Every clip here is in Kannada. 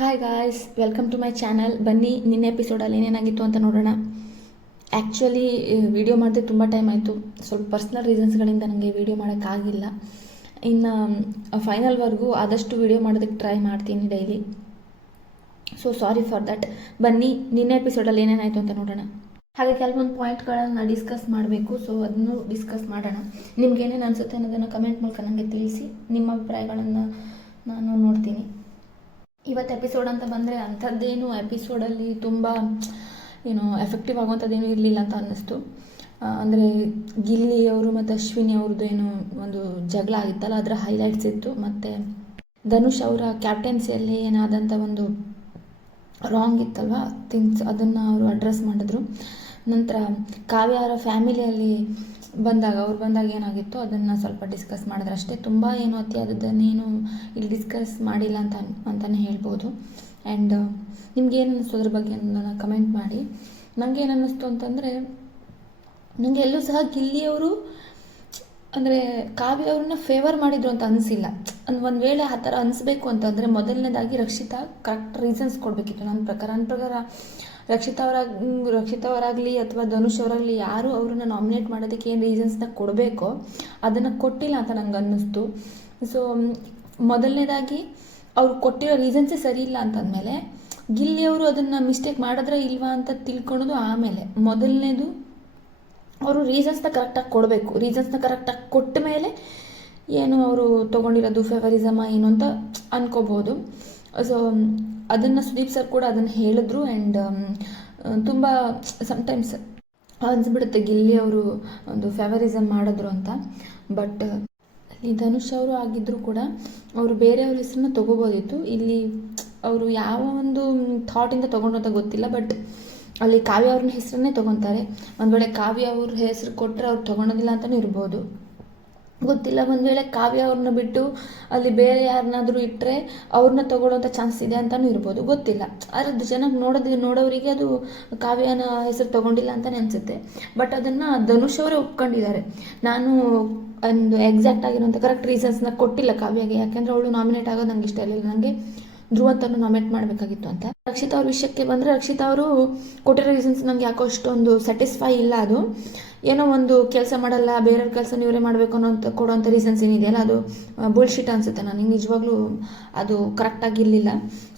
Hi guys, welcome to my channel. ಬನ್ನಿ ನಿನ್ನೆ ಎಪಿಸೋಡಲ್ಲಿ ಏನೇನಾಗಿತ್ತು ಅಂತ ನೋಡೋಣ. ಆ್ಯಕ್ಚುಲಿ ವಿಡಿಯೋ ಮಾಡಿದೆ ತುಂಬ ಟೈಮ್ ಆಯಿತು. ಸ್ವಲ್ಪ ಪರ್ಸ್ನಲ್ ರೀಸನ್ಸ್ಗಳಿಂದ ನನಗೆ ವಿಡಿಯೋ ಮಾಡೋಕ್ಕಾಗಿಲ್ಲ. ಇನ್ನು ಫೈನಲ್ವರೆಗೂ ಆದಷ್ಟು ವಿಡಿಯೋ ಮಾಡೋದಕ್ಕೆ ಟ್ರೈ ಮಾಡ್ತೀನಿ daily. So sorry for that. ಬನ್ನಿ ನಿನ್ನೆ ಎಪಿಸೋಡಲ್ಲಿ ಏನೇನಾಯಿತು ಅಂತ ನೋಡೋಣ. ಹಾಗೆ ಕೆಲವೊಂದು ಪಾಯಿಂಟ್ಗಳನ್ನು ಡಿಸ್ಕಸ್ ಮಾಡಬೇಕು. ಸೊ ಅದನ್ನು ಡಿಸ್ಕಸ್ ಮಾಡೋಣ. ನಿಮ್ಗೆ ಏನೇನು ಅನಿಸುತ್ತೆ ಅನ್ನೋದನ್ನು ಕಮೆಂಟ್ ಮೂಲಕ ನನಗೆ ತಿಳಿಸಿ. ನಿಮ್ಮ ಅಭಿಪ್ರಾಯಗಳನ್ನು ನಾನು ನೋಡ್ತೀನಿ. ಇವತ್ತು ಎಪಿಸೋಡ್ ಅಂತ ಬಂದರೆ ಅಂಥದ್ದೇನು ಎಪಿಸೋಡಲ್ಲಿ ತುಂಬ ಎಫೆಕ್ಟಿವ್ ಆಗುವಂಥದ್ದೇನು ಇರಲಿಲ್ಲ ಅಂತ ಅನ್ನಿಸ್ತು. ಅಂದರೆ ಗಿಲ್ಲಿ ಅವರು ಮತ್ತು ಅಶ್ವಿನಿ ಅವ್ರದ್ದು ಏನು ಒಂದು ಜಗಳ ಆಗಿತ್ತಲ್ಲ, ಅದರ ಹೈಲೈಟ್ಸ್ ಇತ್ತು. ಮತ್ತು ಧನುಷ್ ಅವರ ಕ್ಯಾಪ್ಟನ್ಸಿಯಲ್ಲಿ ಏನಾದಂಥ ಒಂದು ರಾಂಗ್ ಇತ್ತಲ್ವ ಥಿಂಗ್ಸ್, ಅದನ್ನು ಅವರು ಅಡ್ರೆಸ್ ಮಾಡಿದ್ರು. ನಂತರ ಕಾವ್ಯ ಅವರ ಫ್ಯಾಮಿಲಿಯಲ್ಲಿ ಅವ್ರು ಬಂದಾಗ ಏನಾಗಿತ್ತು ಅದನ್ನು ಸ್ವಲ್ಪ ಡಿಸ್ಕಸ್ ಮಾಡಿದ್ರೆ ಅಷ್ಟೇ. ತುಂಬ ಏನು ಅತಿಯಾದದ್ದನ್ನೇನು ಇಲ್ಲಿ ಡಿಸ್ಕಸ್ ಮಾಡಿಲ್ಲ ಅಂತಲೇ ಹೇಳ್ಬೋದು. ಆ್ಯಂಡ್ ನಿಮ್ಗೇನು ಅನ್ನಿಸ್ತು ಅದ್ರ ಬಗ್ಗೆ ನನ್ನ ಕಮೆಂಟ್ ಮಾಡಿ. ನನಗೇನು ಅನ್ನಿಸ್ತು ಅಂತಂದರೆ, ನನಗೆ ಎಲ್ಲೂ ಸಹ ಗಿಲ್ಲಿಯವರು ಅಂದರೆ ಕಾವ್ಯ ಅವ್ರನ್ನ ಫೇವರ್ ಮಾಡಿದ್ರು ಅಂತ ಅನಿಸಿಲ್ಲ. ಒಂದು ವೇಳೆ ಆ ಥರ ಅನಿಸ್ಬೇಕು ಅಂತಂದರೆ ಮೊದಲನೇದಾಗಿ ರಕ್ಷಿತಾ ಕರೆಕ್ಟ್ ರೀಸನ್ಸ್ ಕೊಡಬೇಕಿತ್ತು ನನ್ನ ಪ್ರಕಾರ. ರಕ್ಷಿತಾ ಅವರಾಗಲಿ ಅಥವಾ ಧನುಷ್ ಅವರಾಗಲಿ ಯಾರು ಅವ್ರನ್ನ ನಾಮಿನೇಟ್ ಮಾಡೋದಕ್ಕೆ ಏನು ರೀಸನ್ಸ್ನ ಕೊಡಬೇಕೋ ಅದನ್ನು ಕೊಟ್ಟಿಲ್ಲ ಅಂತ ನಂಗೆ ಅನ್ನಿಸ್ತು. ಸೊ ಮೊದಲನೇದಾಗಿ ಅವ್ರು ಕೊಟ್ಟಿರೋ ರೀಸನ್ಸೇ ಸರಿ ಇಲ್ಲ ಅಂತಂದಮೇಲೆ ಗಿಲ್ಲಿಯವರು ಅದನ್ನು ಮಿಸ್ಟೇಕ್ ಮಾಡಿದ್ರೆ ಇಲ್ವಾ ಅಂತ ತಿಳ್ಕೊಳೋದು. ಆಮೇಲೆ ಮೊದಲನೇದು ಅವರು ರೀಸನ್ಸ್ನ ಕರೆಕ್ಟಾಗಿ ಕೊಡಬೇಕು. ರೀಸನ್ಸ್ನ ಕರೆಕ್ಟಾಗಿ ಕೊಟ್ಟ ಮೇಲೆ ಏನು ಅವರು ತೊಗೊಂಡಿರೋದು ಫೇವರಿಸಮ ಏನು ಅಂತ ಅನ್ಕೋಬೋದು. ಸೊ ಅದನ್ನು ಸುದೀಪ್ ಸರ್ ಕೂಡ ಅದನ್ನು ಹೇಳಿದ್ರು. ಆ್ಯಂಡ್ ತುಂಬ ಸಮ್ಟೈಮ್ಸ್ ಅನಿಸ್ಬಿಡುತ್ತೆ ಗಿಲ್ಲಿ ಅವರು ಒಂದು ಫೇವರಿಸಮ್ ಮಾಡಿದ್ರು ಅಂತ. ಬಟ್ ಇಲ್ಲಿ ಧನುಷ್ ಅವರು ಆಗಿದ್ದರೂ ಕೂಡ ಅವರು ಬೇರೆಯವ್ರ ಹೆಸರನ್ನ ತೊಗೋಬೋದಿತ್ತು. ಇಲ್ಲಿ ಅವರು ಯಾವ ಒಂದು ಥಾಟಿಂದ ತೊಗೊಂಡು ಅಂತ ಗೊತ್ತಿಲ್ಲ. ಬಟ್ ಅಲ್ಲಿ ಕಾವ್ಯ ಅವ್ರನ್ನ ಹೆಸರನ್ನೇ ತೊಗೊತಾರೆ. ಒಂದು ವೇಳೆ ಕಾವ್ಯ ಅವ್ರ ಹೆಸರು ಕೊಟ್ಟರೆ ಅವ್ರು ತೊಗೊಳೋದಿಲ್ಲ ಅಂತಲೂ ಇರ್ಬೋದು, ಗೊತ್ತಿಲ್ಲ. ಒಂದು ವೇಳೆ ಕಾವ್ಯ ಅವ್ರನ್ನ ಬಿಟ್ಟು ಅಲ್ಲಿ ಬೇರೆ ಯಾರನ್ನಾದರೂ ಇಟ್ಟರೆ ಅವ್ರನ್ನ ತೊಗೊಳ್ಳೋಂಥ ಚಾನ್ಸ್ ಇದೆ ಅಂತಲೂ ಇರ್ಬೋದು, ಗೊತ್ತಿಲ್ಲ. ಆದರೆ ಜನಕ್ಕೆ ನೋಡೋರಿಗೆ ಅದು ಕಾವ್ಯನ ಹೆಸರು ತೊಗೊಂಡಿಲ್ಲ ಅಂತಲೇ ಅನಿಸುತ್ತೆ. ಬಟ್ ಅದನ್ನು ಧನುಷ್ ಅವರೇ ಒಪ್ಕೊಂಡಿದ್ದಾರೆ. ನಾನು ಒಂದು ಎಕ್ಸಾಕ್ಟ್ ಆಗಿರೋಂಥ ಕರೆಕ್ಟ್ ರೀಸನ್ಸ್ನ ಕೊಟ್ಟಿಲ್ಲ ಕಾವ್ಯಗೆ, ಯಾಕೆಂದರೆ ಅವಳು ನಾಮಿನೇಟ್ ಆಗೋದು ನಂಗೆ ಇಷ್ಟ ಇರಲಿಲ್ಲ. ನನಗೆ ಧ್ರುವಂತನ್ನು ನಾಮಿನೇಟ್ ಮಾಡಬೇಕಾಗಿತ್ತು ಅಂತ. ರಕ್ಷಿತಾ ಅವ್ರ ವಿಷಯಕ್ಕೆ ಬಂದರೆ, ರಕ್ಷಿತಾ ಅವರು ಕೊಟ್ಟಿರೋ ರೀಸನ್ಸ್ ನನಗೆ ಯಾಕೋ ಅಷ್ಟೊಂದು ಸ್ಯಾಟಿಸ್ಫೈ ಇಲ್ಲ. ಅದು ಏನೋ ಒಂದು ಕೆಲಸ ಮಾಡಲ್ಲ, ಬೇರೆಯವ್ರ ಕೆಲಸ ಇವರೇ ಮಾಡಬೇಕು ಕೊಡೋಂಥ ರೀಸನ್ಸ್ ಏನಿದೆಯಲ್ಲ, ಅದು ಬುಲ್ಶಿಟ್ ಅನಿಸುತ್ತೆ. ನನಗೆ ನಿಜವಾಗ್ಲೂ ಅದು ಕರೆಕ್ಟಾಗಿರಲಿಲ್ಲ.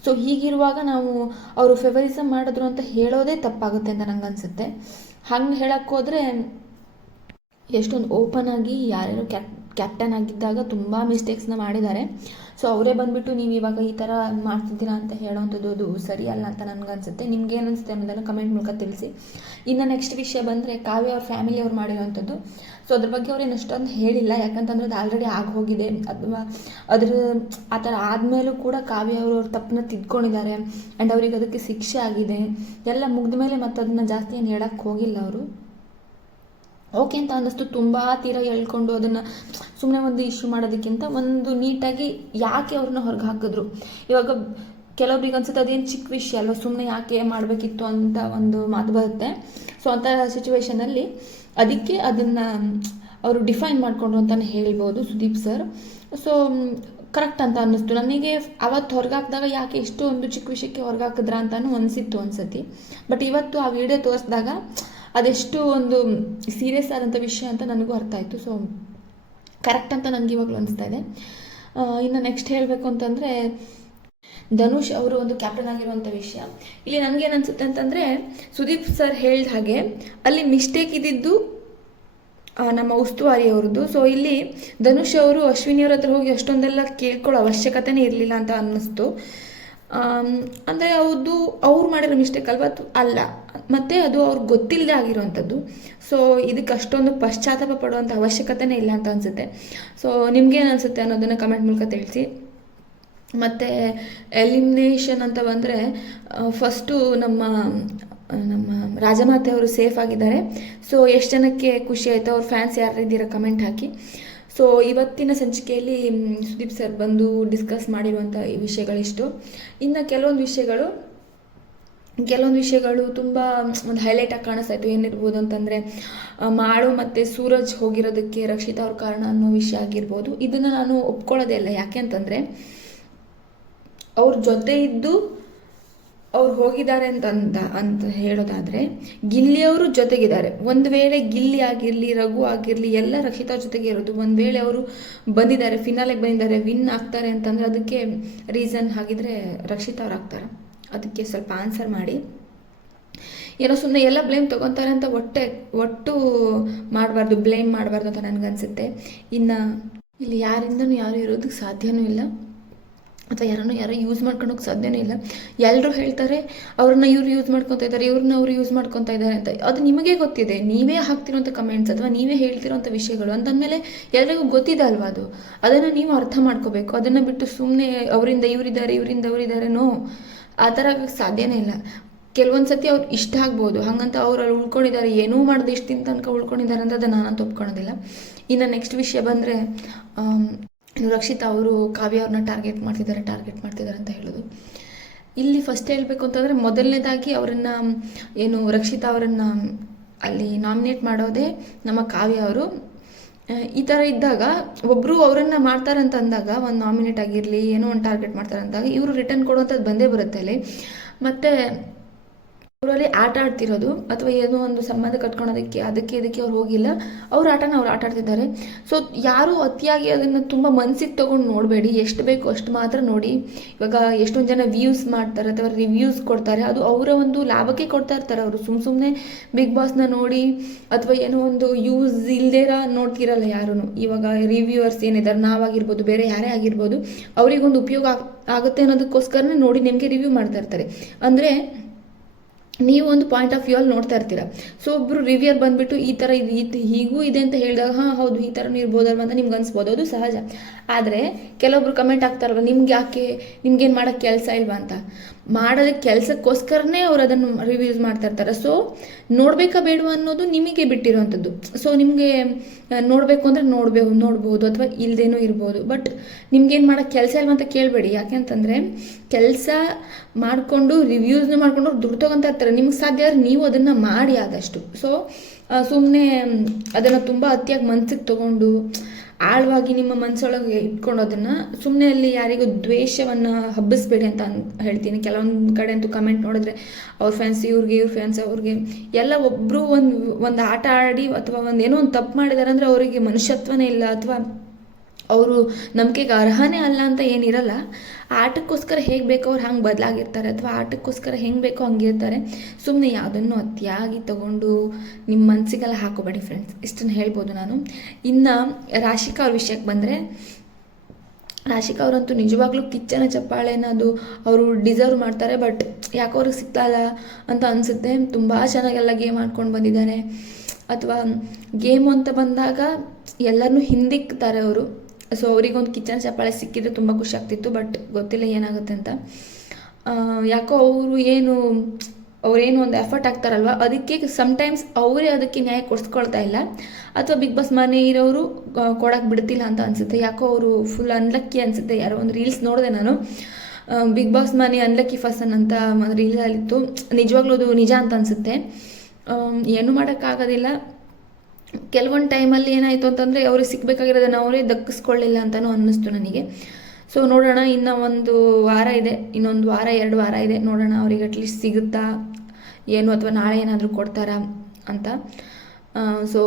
ಸೊ ಹೀಗಿರುವಾಗ ನಾವು ಅವರು ಫೇವರಿಸಮ್ ಮಾಡಿದ್ರು ಅಂತ ಹೇಳೋದೇ ತಪ್ಪಾಗುತ್ತೆ ಅಂತ ನಂಗೆ ಅನಿಸುತ್ತೆ. ಹಂಗೆ ಹೇಳೋಕ್ಕೋದ್ರೆ ಎಷ್ಟೊಂದು ಓಪನ್ ಆಗಿ ಯಾರ್ಯಾರು ಕ್ಯಾಪ್ಟನ್ ಆಗಿದ್ದಾಗ ತುಂಬ ಮಿಸ್ಟೇಕ್ಸ್ನ ಮಾಡಿದ್ದಾರೆ. ಸೊ ಅವರೇ ಬಂದುಬಿಟ್ಟು ನೀವು ಇವಾಗ ಈ ಥರ ಮಾಡ್ತಿದ್ದೀರಾ ಅಂತ ಹೇಳೋವಂಥದ್ದು ಅದು ಸರಿಯಲ್ಲ ಅಂತ ನನಗನ್ಸುತ್ತೆ. ನಿಮ್ಗೇನು ಅನಿಸುತ್ತೆ ಅನ್ನೋದನ್ನು ಕಮೆಂಟ್ ಮೂಲಕ ತಿಳಿಸಿ. ಇನ್ನು ನೆಕ್ಸ್ಟ್ ವಿಷಯ ಬಂದರೆ ಕಾವ್ಯ ಅವ್ರ ಫ್ಯಾಮಿಲಿ ಅವ್ರು ಮಾಡಿರೋವಂಥದ್ದು. ಸೊ ಅದ್ರ ಬಗ್ಗೆ ಅವ್ರೇನು ಅಷ್ಟೊಂದು ಹೇಳಿಲ್ಲ, ಯಾಕಂತಂದ್ರೆ ಅದು ಆಲ್ರೆಡಿ ಆಗೋಗಿದೆ. ಅಥವಾ ಆ ಥರ ಆದಮೇಲೂ ಕೂಡ ಕಾವ್ಯ ಅವ್ರ ತಪ್ಪನ್ನ ತಿದ್ಕೊಂಡಿದ್ದಾರೆ. ಆ್ಯಂಡ್ ಅವ್ರಿಗೆ ಅದಕ್ಕೆ ಶಿಕ್ಷೆ ಆಗಿದೆ. ಎಲ್ಲ ಮುಗಿದ ಮೇಲೆ ಮತ್ತೆ ಅದನ್ನು ಜಾಸ್ತಿ ಏನು ಹೇಳೋಕ್ಕೆ ಹೋಗಿಲ್ಲ ಅವರು. ಓಕೆ ಅಂತ ಅನ್ನಿಸ್ತು. ತುಂಬ ತೀರ ಹೇಳ್ಕೊಂಡು ಅದನ್ನು ಸುಮ್ಮನೆ ಒಂದು ಇಶ್ಯೂ ಮಾಡೋದಕ್ಕಿಂತ ಒಂದು ನೀಟಾಗಿ ಯಾಕೆ ಅವ್ರನ್ನ ಹೊರಗೆ ಹಾಕಿದ್ರು. ಇವಾಗ ಕೆಲವೊಬ್ರಿಗೆ ಅನ್ಸುತ್ತೆ ಅದೇನು ಚಿಕ್ಕ ವಿಷಯ ಅಲ್ವ, ಸುಮ್ಮನೆ ಯಾಕೆ ಮಾಡಬೇಕಿತ್ತು ಅಂತ ಒಂದು ಮಾತು ಬರುತ್ತೆ. ಸೊ ಅಂಥ ಸಿಚುವೇಶನಲ್ಲಿ ಅದಕ್ಕೆ ಅದನ್ನು ಅವರು ಡಿಫೈನ್ ಮಾಡಿಕೊಂಡ್ರು ಅಂತಲೇ ಹೇಳ್ಬೋದು ಸುದೀಪ್ ಸರ್. ಸೊ ಕರೆಕ್ಟ್ ಅಂತ ಅನ್ನಿಸ್ತು ನನಗೆ. ಅವತ್ತು ಹೊರಗೆ ಹಾಕಿದಾಗ ಯಾಕೆ ಇಷ್ಟು ಒಂದು ಚಿಕ್ಕ ವಿಷಯಕ್ಕೆ ಹೊರಗೆ ಹಾಕಿದ್ರ ಅಂತಲೂ ಅನಿಸಿತ್ತು ಅನ್ಸತಿ. ಬಟ್ ಇವತ್ತು ಆ ವಿಡಿಯೋ ತೋರಿಸಿದಾಗ ಅದೆಷ್ಟು ಒಂದು ಸೀರಿಯಸ್ ಆದಂಥ ವಿಷಯ ಅಂತ ನನಗೂ ಅರ್ಥ ಆಯಿತು. ಸೊ ಕರೆಕ್ಟ್ ಅಂತ ನನಗೆ ಇವಾಗಲೂ ಅನಿಸ್ತಾ ಇದೆ. ಇನ್ನು ನೆಕ್ಸ್ಟ್ ಹೇಳಬೇಕು ಅಂತಂದರೆ, ಧನುಷ್ ಅವರು ಒಂದು ಕ್ಯಾಪ್ಟನ್ ಆಗಿರುವಂಥ ವಿಷಯ. ಇಲ್ಲಿ ನನಗೇನು ಅನಿಸುತ್ತೆ ಅಂತಂದರೆ, ಸುದೀಪ್ ಸರ್ ಹೇಳಿದ ಹಾಗೆ ಅಲ್ಲಿ ಮಿಸ್ಟೇಕ್ ಇದ್ದಿದ್ದು ನಮ್ಮ ಉಸ್ತುವಾರಿ ಅವ್ರದ್ದು. ಸೊ ಇಲ್ಲಿ ಧನುಷ್ ಅವರು ಅಶ್ವಿನಿಯವ್ರ ಹತ್ರ ಹೋಗಿ ಅಷ್ಟೊಂದೆಲ್ಲ ಕೇಳ್ಕೊಳ್ಳೋ ಅವಶ್ಯಕತೆನೇ ಇರಲಿಲ್ಲ ಅಂತ ಅನ್ನಿಸ್ತು. ಅಂದರೆ ಅವ್ರು ಮಾಡಿರೋ ಮಿಸ್ಟೇಕ್ ಅಲ್ಲ, ಮತ್ತು ಅದು ಅವ್ರಿಗೆ ಗೊತ್ತಿಲ್ಲದೆ ಆಗಿರೋವಂಥದ್ದು. ಸೊ ಇದಕ್ಕೆ ಅಷ್ಟೊಂದು ಪಶ್ಚಾತ್ತಾಪ ಪಡುವಂಥ ಅವಶ್ಯಕತೆನೇ ಇಲ್ಲ ಅಂತ ಅನಿಸುತ್ತೆ. ಸೊ ನಿಮ್ಗೇನು ಅನಿಸುತ್ತೆ ಅನ್ನೋದನ್ನು ಕಮೆಂಟ್ ಮೂಲಕ ತಿಳಿಸಿ. ಮತ್ತು ಎಲಿಮಿನೇಷನ್ ಅಂತ ಬಂದರೆ, ಫಸ್ಟು ನಮ್ಮ ರಾಜಮಾತೆ ಅವರು ಸೇಫ್ ಆಗಿದ್ದಾರೆ. ಸೊ ಎಷ್ಟು ಜನಕ್ಕೆ ಖುಷಿ ಆಯಿತು, ಅವ್ರ ಫ್ಯಾನ್ಸ್ ಯಾರಿದ್ದೀರಾ ಕಮೆಂಟ್ ಹಾಕಿ. ಸೊ ಇವತ್ತಿನ ಸಂಚಿಕೆಯಲ್ಲಿ ಸುದೀಪ್ ಸರ್ ಬಂದು ಡಿಸ್ಕಸ್ ಮಾಡಿರುವಂಥ ಈ ವಿಷಯಗಳಿಷ್ಟು. ಇನ್ನು ಕೆಲವೊಂದು ವಿಷಯಗಳು ತುಂಬ ಒಂದು ಹೈಲೈಟಾಗಿ ಕಾಣಿಸ್ತಾಯಿತ್ತು. ಏನಿರ್ಬೋದು ಅಂತಂದರೆ, ಮಾಳು ಮತ್ತು ಸೂರಜ್ ಹೋಗಿರೋದಕ್ಕೆ ರಕ್ಷಿತಾ ಅವ್ರ ಕಾರಣ ಅನ್ನೋ ವಿಷಯ ಆಗಿರ್ಬೋದು. ಇದನ್ನು ನಾನು ಒಪ್ಕೊಳ್ಳೋದೇ ಇಲ್ಲ. ಯಾಕೆ ಅಂತಂದರೆ ಅವ್ರ ಜೊತೆ ಇದ್ದು ಅವ್ರು ಹೋಗಿದ್ದಾರೆ ಅಂತ ಹೇಳೋದಾದರೆ ಗಿಲ್ಲಿಯವರು ಜೊತೆಗಿದ್ದಾರೆ. ಒಂದು ವೇಳೆ ಗಿಲ್ಲಿ ಆಗಿರಲಿ, ರಘು ಆಗಿರಲಿ, ಎಲ್ಲ ರಕ್ಷಿತಾ ಜೊತೆಗೆ ಇರೋದು. ಒಂದು ವೇಳೆ ಅವರು ಬಂದಿದ್ದಾರೆ, ಫಿನಾಲೆಗೆ ಬಂದಿದ್ದಾರೆ, ವಿನ್ ಆಗ್ತಾರೆ ಅಂತಂದರೆ ಅದಕ್ಕೆ ರೀಸನ್ ಹಾಗಿದ್ರೆ ರಕ್ಷಿತಾ ಅವ್ರು ಆಗ್ತಾರೆ. ಅದಕ್ಕೆ ಸ್ವಲ್ಪ ಆನ್ಸರ್ ಮಾಡಿ. ಏನೋ ಸುಮ್ಮನೆ ಎಲ್ಲ ಬ್ಲೇಮ್ ತೊಗೊತಾರೆ ಅಂತ ಒಟ್ಟು ಮಾಡಬಾರ್ದು, ಬ್ಲೇಮ್ ಮಾಡಬಾರ್ದು ಅಂತ ನನಗನ್ಸುತ್ತೆ. ಇನ್ನು ಇಲ್ಲಿ ಯಾರಿಂದನೂ ಯಾರು ಇರೋದಕ್ಕೆ ಸಾಧ್ಯವೂ ಇಲ್ಲ, ಅಥವಾ ಯಾರೋ ಯೂಸ್ ಮಾಡ್ಕೊಳೋಕೆ ಸಾಧ್ಯನೇ ಇಲ್ಲ. ಎಲ್ಲರೂ ಹೇಳ್ತಾರೆ ಅವ್ರನ್ನ ಇವ್ರು ಯೂಸ್ ಮಾಡ್ಕೊತಾ ಇದ್ದಾರೆ, ಇವ್ರನ್ನ ಅವ್ರು ಯೂಸ್ ಮಾಡ್ಕೊತಾ ಇದ್ದಾರೆ ಅಂತ. ಅದು ನಿಮಗೆ ಗೊತ್ತಿದೆ, ನೀವೇ ಹಾಕ್ತಿರೋಂಥ ಕಮೆಂಟ್ಸ್ ಅಥವಾ ನೀವೇ ಹೇಳ್ತಿರೋಂಥ ವಿಷಯಗಳು ಅಂತಂದಮೇಲೆ ಎಲ್ಲರಿಗೂ ಗೊತ್ತಿದೆ ಅಲ್ವಾ ಅದು. ಅದನ್ನು ನೀವು ಅರ್ಥ ಮಾಡ್ಕೋಬೇಕು. ಅದನ್ನು ಬಿಟ್ಟು ಸುಮ್ಮನೆ ಅವರಿಂದ ಅವರಿದ್ದಾರೆ ನೋ, ಆ ಥರ ಸಾಧ್ಯನೇ ಇಲ್ಲ. ಕೆಲವೊಂದು ಸತಿ ಅವ್ರು ಇಷ್ಟ ಆಗ್ಬೋದು, ಹಾಗಂತ ಅವ್ರು ಅಲ್ಲಿ ಉಳ್ಕೊಂಡಿದ್ದಾರೆ, ಏನೂ ಮಾಡಿದೆ ಇಷ್ಟು ದಿನ ತನಕ ಉಳ್ಕೊಂಡಿದ್ದಾರೆ ಅಂತ ಅದನ್ನು ನಾನಂತೂ ಒಪ್ಕೊಳೋದಿಲ್ಲ. ಇನ್ನು ನೆಕ್ಸ್ಟ್ ವಿಷಯ ಬಂದರೆ, ರಕ್ಷಿತಾ ಅವರು ಕಾವ್ಯ ಅವ್ರನ್ನ ಟಾರ್ಗೆಟ್ ಮಾಡ್ತಿದ್ದಾರೆ ಅಂತ ಹೇಳೋದು. ಇಲ್ಲಿ ಫಸ್ಟ್ ಹೇಳಬೇಕು ಅಂತಂದರೆ, ಮೊದಲನೇದಾಗಿ ಅವರನ್ನು ರಕ್ಷಿತಾ ಅವರನ್ನು ಅಲ್ಲಿ ನಾಮಿನೇಟ್ ಮಾಡೋದೇ ನಮ್ಮ ಕಾವ್ಯ ಅವರು. ಈ ಥರ ಇದ್ದಾಗ ಒಬ್ಬರು ಅವರನ್ನು ಮಾಡ್ತಾರಂತ ಅಂದಾಗ, ಒಂದು ನಾಮಿನೇಟ್ ಆಗಿರಲಿ, ಏನೋ ಒಂದು ಟಾರ್ಗೆಟ್ ಮಾಡ್ತಾರೆ ಅಂದಾಗ ಇವರು ರಿಟರ್ನ್ ಕೊಡುವಂಥದ್ದು ಬಂದೇ ಬರುತ್ತೆ ಅಲ್ಲಿ. ಮತ್ತು ಅವರಲ್ಲಿ ಆಟ ಆಡ್ತಿರೋದು ಅಥವಾ ಏನೋ ಒಂದು ಸಂಬಂಧ ಕಟ್ಕೊಳೋದಕ್ಕೆ ಅದಕ್ಕೆ ಅವ್ರು ಹೋಗಿಲ್ಲ, ಅವ್ರ ಆಟನ ಅವ್ರು ಆಟ ಆಡ್ತಿದ್ದಾರೆ. ಸೊ ಯಾರೂ ಅತಿಯಾಗಿ ಅದನ್ನು ತುಂಬ ಮನಸ್ಸಿಗೆ ತೊಗೊಂಡು ನೋಡಬೇಡಿ, ಎಷ್ಟು ಬೇಕು ಅಷ್ಟು ಮಾತ್ರ ನೋಡಿ. ಇವಾಗ ಎಷ್ಟೊಂದು ಜನ ವ್ಯೂಸ್ ಮಾಡ್ತಾರೆ ಅಥವಾ ರಿವ್ಯೂಸ್ ಕೊಡ್ತಾರೆ, ಅದು ಅವರ ಒಂದು ಲಾಭಕ್ಕೆ ಕೊಡ್ತಾ ಇರ್ತಾರೆ. ಅವರು ಸುಮ್ಮನೆ ಬಿಗ್ ಬಾಸ್ನ ನೋಡಿ ಅಥವಾ ಏನೋ ಒಂದು ಯೂಸ್ ಇಲ್ದೇರ ನೋಡ್ತಿರಲ್ಲ ಯಾರೂ. ಇವಾಗ ರಿವ್ಯೂವರ್ಸ್ ಏನಿದ್ದಾರೆ, ನಾವಾಗಿರ್ಬೋದು, ಬೇರೆ ಯಾರೇ ಆಗಿರ್ಬೋದು, ಅವರಿಗೊಂದು ಉಪಯೋಗ ಆಗುತ್ತೆ ಅನ್ನೋದಕ್ಕೋಸ್ಕರನೇ ನೋಡಿ ನಿಮಗೆ ರಿವ್ಯೂ ಮಾಡ್ತಾ ಇರ್ತಾರೆ. ಅಂದರೆ ನೀವು ಒಂದು ಪಾಯಿಂಟ್ ಆಫ್ ವ್ಯೂ ಅಲ್ಲಿ ನೋಡ್ತಾ ಇರ್ತೀರ. ಸೊ ಒಬ್ಬರು ರಿವ್ಯೂರ್ ಬಂದುಬಿಟ್ಟು ಈ ಥರ ಹೀಗೂ ಇದೆ ಅಂತ ಹೇಳಿದಾಗ, ಹಾಂ ಹೌದು ಈ ಥರನೂ ಇರ್ಬೋದಲ್ವ ಅಂತ ನಿಮ್ಗೆ ಅನ್ಸ್ಬೋದು, ಅದು ಸಹಜ. ಆದರೆ ಕೆಲವೊಬ್ರು ಕಮೆಂಟ್ ಆಗ್ತಾರಲ್ವ, ನಿಮ್ಗೇನು ಮಾಡೋಕ್ಕೆ ಕೆಲಸ ಇಲ್ವಾ ಅಂತ. ಮಾಡೋದಕ್ಕೆ ಕೆಲಸಕ್ಕೋಸ್ಕರನೇ ಅವ್ರು ಅದನ್ನು ರಿವ್ಯೂಸ್ ಮಾಡ್ತಾ ಇರ್ತಾರೆ. ಸೊ ನೋಡಬೇಕಾ ಬೇಡವಾ ಅನ್ನೋದು ನಿಮಗೆ ಬಿಟ್ಟಿರೋವಂಥದ್ದು. ಸೊ ನಿಮಗೆ ನೋಡಬೇಕು ಅಂದರೆ ನೋಡ್ಬೋದು ಅಥವಾ ಇಲ್ಲದೇನೂ ಇರ್ಬೋದು. ಬಟ್ ನಿಮ್ಗೇನು ಮಾಡೋಕ್ಕೆ ಕೆಲಸ ಇಲ್ವಾ ಅಂತ ಕೇಳಬೇಡಿ. ಯಾಕೆ ಅಂತಂದರೆ ಕೆಲಸ ಮಾಡಿಕೊಂಡು ರಿವ್ಯೂಸ್ನ ಮಾಡ್ಕೊಂಡು ಅವ್ರು ದುಡ್ಡು ತೊಗೊತಾ ಇರ್ತಾರೆ. ನಿಮ್ಗೆ ಸಾಧ್ಯ ಆದರೆ ನೀವು ಅದನ್ನು ಮಾಡಿ ಆದಷ್ಟು. ಸೊ ಸುಮ್ಮನೆ ಅದನ್ನು ತುಂಬ ಅತಿಯಾಗಿ ಮನಸ್ಸಿಗೆ ತೊಗೊಂಡು ಆಳವಾಗಿ ನಿಮ್ಮ ಮನಸ್ಸೊಳಗೆ ಇಟ್ಕೊಂಡು ಅದನ್ನು ಸುಮ್ಮನೆ ಅಲ್ಲಿ ಯಾರಿಗೂ ದ್ವೇಷವನ್ನು ಹಬ್ಬಿಸ್ಬೇಡಿ ಅಂತ ಹೇಳ್ತೀನಿ. ಕೆಲವೊಂದು ಕಡೆ ಅಂತೂ ಕಮೆಂಟ್ ನೋಡಿದ್ರೆ ಅವ್ರ ಫ್ಯಾನ್ಸ್ ಇವ್ರಿಗೆ, ಇವ್ರ ಫ್ಯಾನ್ಸ್ ಅವ್ರಿಗೆ, ಎಲ್ಲ ಒಬ್ಬರು ಒಂದು ಆಟ ಆಡಿ ಅಥವಾ ಏನೋ ಒಂದು ತಪ್ಪು ಮಾಡಿದ್ದಾರೆ ಅಂದರೆ ಅವರಿಗೆ ಮನುಷ್ಯತ್ವನೇ ಇಲ್ಲ ಅಥವಾ ಅವರು ನಂಬಿಕೆಗೆ ಅರ್ಹನೇ ಅಲ್ಲ ಅಂತ ಏನಿರಲ್ಲ. ಆಟಕ್ಕೋಸ್ಕರ ಹೇಗೆ ಬೇಕೋ ಅವ್ರು ಹಂಗೆ ಬದಲಾಗಿರ್ತಾರೆ ಅಥವಾ ಆಟಕ್ಕೋಸ್ಕರ ಹೆಂಗೆ ಬೇಕೋ ಹಂಗಿರ್ತಾರೆ. ಸುಮ್ಮನೆ ಯಾವುದನ್ನು ಅತಿಯಾಗಿ ತಗೊಂಡು ನಿಮ್ಮ ಮನಸ್ಸಿಗೆಲ್ಲ ಹಾಕೋಬೇಡಿ ಫ್ರೆಂಡ್ಸ್, ಇಷ್ಟನ್ನು ಹೇಳ್ಬೋದು ನಾನು. ಇನ್ನು ರಾಶಿಕಾ ಅವ್ರ ವಿಷಯಕ್ಕೆ ಬಂದರೆ, ರಾಶಿಕಾ ಅವರಂತೂ ನಿಜವಾಗ್ಲೂ ಕಿಚ್ಚನ ಚಪ್ಪಾಳೆನ ಅದು ಅವರು ಡಿಸರ್ವ್ ಮಾಡ್ತಾರೆ. ಬಟ್ ಯಾಕೋ ಅವ್ರಿಗೆ ಸಿಗ್ತಾಯಿಲ್ಲ ಅಂತ ಅನಿಸುತ್ತೆ. ತುಂಬ ಚೆನ್ನಾಗೆಲ್ಲ ಗೇಮ್ ಆಡ್ಕೊಂಡು ಬಂದಿದ್ದಾರೆ. ಅಥವಾ ಗೇಮು ಅಂತ ಬಂದಾಗ ಎಲ್ಲರನ್ನೂ ಹಿಂದಿಕ್ತಾರೆ ಅವರು. ಸೊ ಅವರಿಗೊಂದು ಕಿಚ್ಚನ ಚಪ್ಪಾಳೆ ಸಿಕ್ಕಿದ್ರೆ ತುಂಬ ಖುಷಿ ಆಗ್ತಿತ್ತು. ಬಟ್ ಗೊತ್ತಿಲ್ಲ ಏನಾಗುತ್ತೆ ಅಂತ. ಯಾಕೋ ಅವರೇನು ಒಂದು ಎಫರ್ಟ್ ಆಗ್ತಾರಲ್ವ, ಅದಕ್ಕೆ ಸಮ್ಟೈಮ್ಸ್ ಅವರೇ ಅದಕ್ಕೆ ನ್ಯಾಯ ಕೊಡಿಸ್ಕೊಳ್ತಾ ಇಲ್ಲ ಅಥವಾ ಬಿಗ್ ಬಾಸ್ ಮನೆ ಇರೋರು ಕೊಡೋಕ್ಕೆ ಬಿಡ್ತಿಲ್ಲ ಅಂತ ಅನಿಸುತ್ತೆ. ಯಾಕೋ ಅವರು ಫುಲ್ ಅನ್ಲಕ್ಕಿ ಅನಿಸುತ್ತೆ. ಯಾರೋ ಒಂದು ರೀಲ್ಸ್ ನೋಡಿದೆ ನಾನು, ಬಿಗ್ ಬಾಸ್ ಮನೆ ಅನ್ಲಕ್ಕಿ ಪರ್ಸನ್ ಅಂತ ಒಂದು ರೀಲ್ಸಲ್ಲಿತ್ತು. ನಿಜವಾಗ್ಲೂ ಅದು ನಿಜ ಅಂತ ಅನಿಸುತ್ತೆ. ಏನೂ ಮಾಡೋಕ್ಕಾಗೋದಿಲ್ಲ. ಕೆಲವೊಂದು ಟೈಮಲ್ಲಿ ಏನಾಯಿತು ಅಂತಂದರೆ ಅವ್ರಿಗೆ ಸಿಗಬೇಕಾಗಿರೋದನ್ನು ಅವರೇ ದಕ್ಕಿಸ್ಕೊಳ್ಳಿಲ್ಲ ಅಂತಲೂ ಅನ್ನಿಸ್ತು ನನಗೆ. ಸೊ ನೋಡೋಣ, ಇನ್ನು ಒಂದು ವಾರ ಇದೆ, ಇನ್ನೊಂದು ವಾರ 2 ವಾರ ಇದೆ. ನೋಡೋಣ ಅವ್ರಿಗೆ ಅಟ್ಲೀಸ್ಟ್ ಸಿಗುತ್ತಾ ಏನು ಅಥವಾ ನಾಳೆ ಏನಾದರೂ ಕೊಡ್ತಾರಾ ಅಂತ. ಸೊ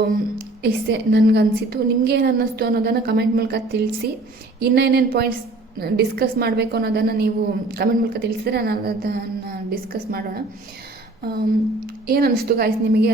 ಇಷ್ಟೇ ನನಗನ್ಸಿತ್ತು. ನಿಮಗೆ ಏನು ಅನ್ನಿಸ್ತು ಅನ್ನೋದನ್ನು ಕಮೆಂಟ್ ಮೂಲಕ ತಿಳಿಸಿ. ಇನ್ನೇನೇನು ಪಾಯಿಂಟ್ಸ್ ಡಿಸ್ಕಸ್ ಮಾಡಬೇಕು ಅನ್ನೋದನ್ನು ನೀವು ಕಮೆಂಟ್ ಮೂಲಕ ತಿಳಿಸಿದ್ರೆ ನಾನು ಅದನ್ನು ಡಿಸ್ಕಸ್ ಮಾಡೋಣ. ಏನು ಅನ್ನಿಸ್ತು ಗಾಯ್ಸ್ ನಿಮಗೆ?